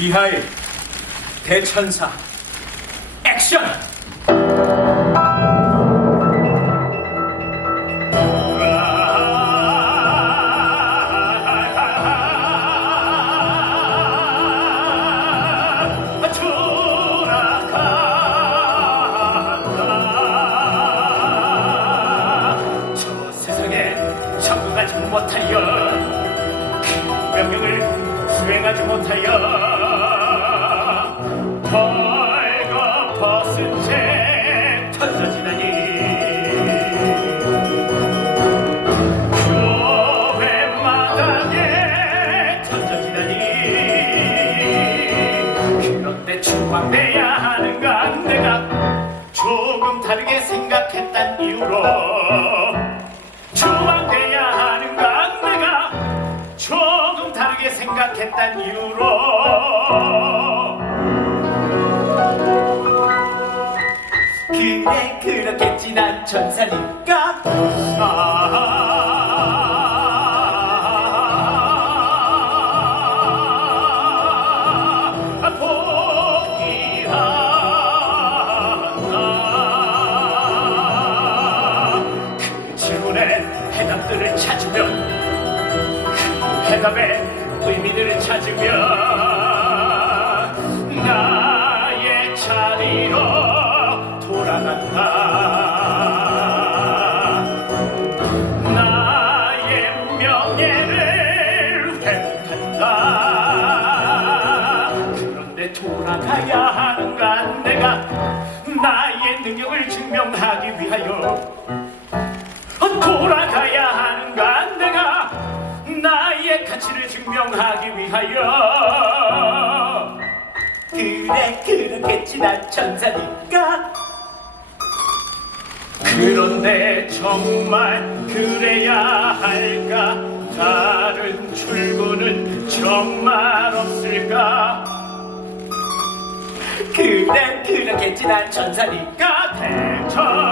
이하일 대천사 액션! 못하여 그 명령을 수행하지 못하여 벌거벗은 채 던져지다니. 교회 마당에 던져지다니. 그런데 추방돼야 하는가 내가 조금 다르게 생각했단 이유로 추방돼야 하는가 내가 조금 다르게 생각했단 이유로 그래 그렇겠지 난 천사니까? 아, 포기한다 그 질문에 해답들을 찾으면 그 해답의 의미들을 찾으면 나의 자리로 돌아가야 하는가 내가 나의 능력을 증명하기 위하여 돌아가야 하는가 내가 나의 가치를 증명하기 위하여 그래 그렇겠지 난 천사니까 그런데 정말 그래야 할까? 다른 출구는 정말 없을까? 그래 그렇겠지 난 천사니까. 대천사